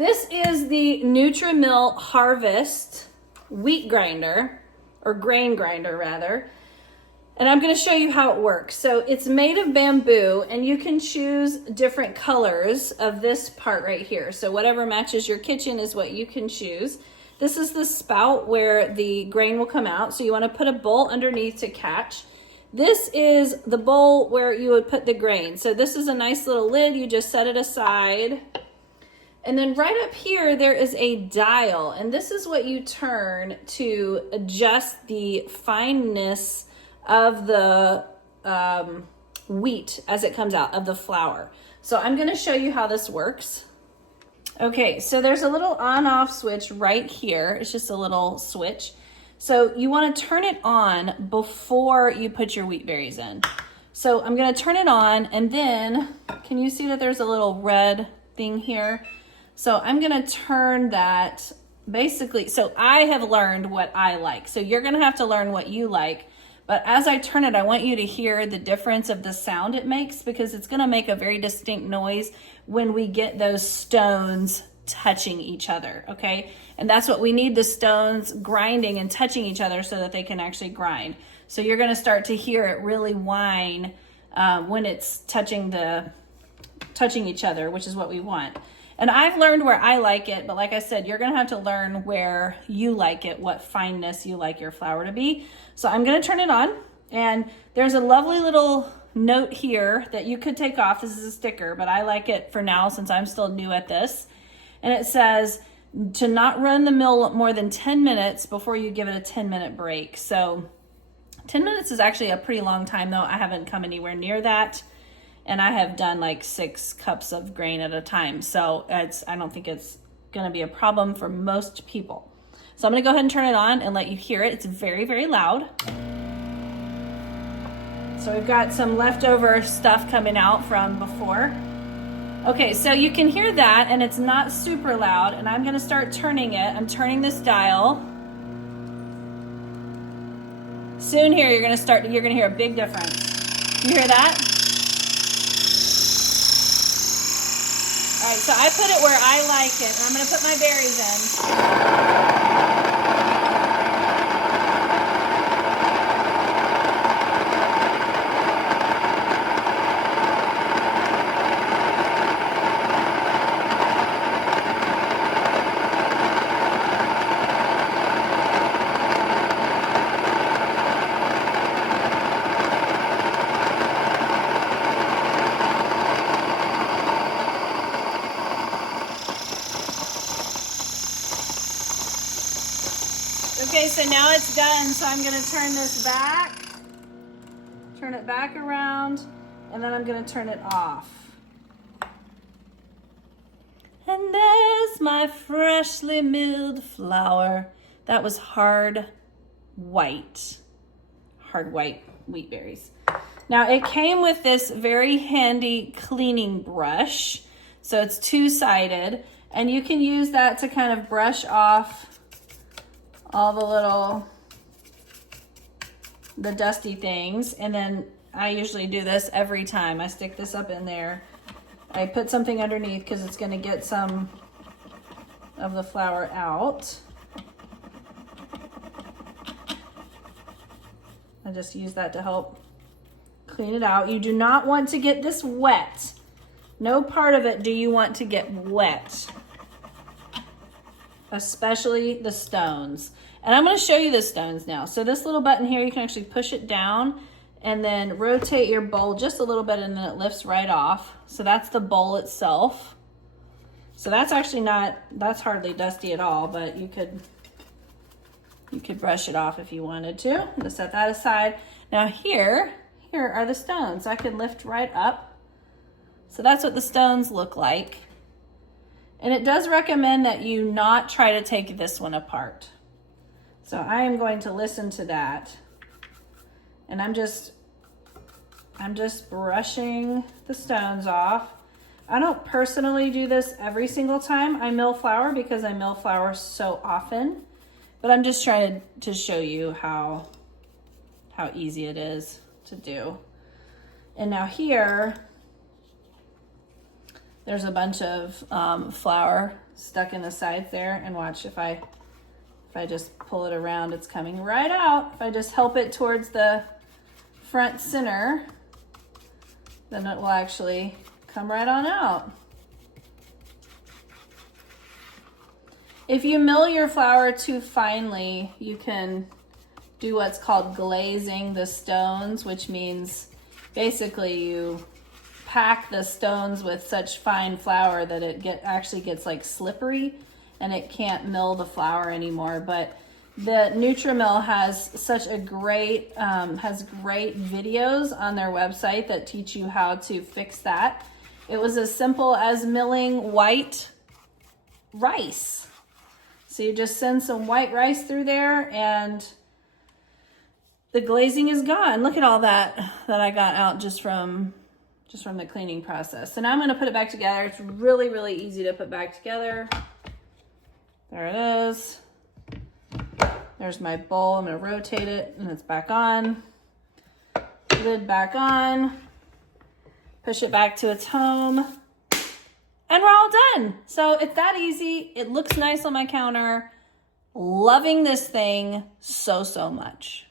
This is the NutriMill Harvest wheat grinder, or grain grinder rather. And I'm going to show you how it works. So it's made of bamboo, and you can choose different colors of this part right here. So whatever matches your kitchen is what you can choose. This is the spout where the grain will come out. So you want to put a bowl underneath to catch. This is the bowl where you would put the grain. So this is a nice little lid. You just set it aside. And then right up here, there is a dial. And this is what you turn to adjust the fineness of the wheat as it comes out of the flour. So I'm going to show you how this works. Okay, so there's a little on-off switch right here. It's just a little switch. So you want to turn it on before you put your wheat berries in. So I'm going to turn it on, and then can you see that there's a little red thing here? So I'm going to turn that basically. So I have learned what I like. So you're going to have to learn what you like. But as I turn it, I want you to hear the difference of the sound it makes, because it's going to make a very distinct noise when we get those stones touching each other, okay? And that's what we need, the stones grinding and touching each other so that they can actually grind. So you're going to start to hear it really whine when it's touching each other, which is what we want. And I've learned where I like it, but like I said, you're going to have to learn where you like it, what fineness you like your flour to be. So I'm going to turn it on, and there's a lovely little note here that you could take off. This is a sticker, but I like it for now since I'm still new at this. And it says to not run the mill more than 10 minutes before you give it a 10-minute break. So 10 minutes is actually a pretty long time, though. I haven't come anywhere near that. And I have done like 6 cups of grain at a time. So I don't think it's going to be a problem for most people. So I'm going to go ahead and turn it on and let you hear it. It's very, very loud. So we've got some leftover stuff coming out from before. Okay, so you can hear that, and it's not super loud. And I'm going to start turning it. I'm turning this dial. Soon here, you're going to hear a big difference. You hear that? All right, so I put it where I like it, and I'm going to put my berries in. Okay, so now it's done, so I'm going to turn this back, turn it back around, and then I'm going to turn it off. And there's my freshly milled flour. That was hard white wheat berries. Now, it came with this very handy cleaning brush, so it's two-sided, and you can use that to kind of brush off all the dusty things. And then I usually do this every time. I stick this up in there. I put something underneath because it's going to get some of the flour out. I just use that to help clean it out. You do not want to get this wet. No part of it do you want to get wet, especially the stones. And I'm going to show you the stones now. So this little button here, you can actually push it down and then rotate your bowl just a little bit, and then it lifts right off. So that's the bowl itself. So that's actually that's hardly dusty at all, but you could brush it off if you wanted to. I'm going to set that aside. Now here are the stones. I can lift right up. So that's what the stones look like. And it does recommend that you not try to take this one apart. So I am going to listen to that. And I'm just brushing the stones off. I don't personally do this every single time I mill flour, because I mill flour so often. But I'm just trying to show you how easy it is to do. And now here, there's a bunch of flour stuck in the sides there, and watch if I just pull it around, it's coming right out. If I just help it towards the front center, then it will actually come right on out. If you mill your flour too finely, you can do what's called glazing the stones, which means basically you pack the stones with such fine flour that it actually gets like slippery and it can't mill the flour anymore. But the NutriMill has such a great, has great videos on their website that teach you how to fix that. It was as simple as milling white rice. So you just send some white rice through there and the glazing is gone. Look at all that I got out just from the cleaning process. So now I'm gonna put it back together. It's really, really easy to put back together. There it is. There's my bowl. I'm gonna rotate it and it's back on. Lid back on. Push it back to its home. And we're all done. So it's that easy. It looks nice on my counter. Loving this thing so, so much.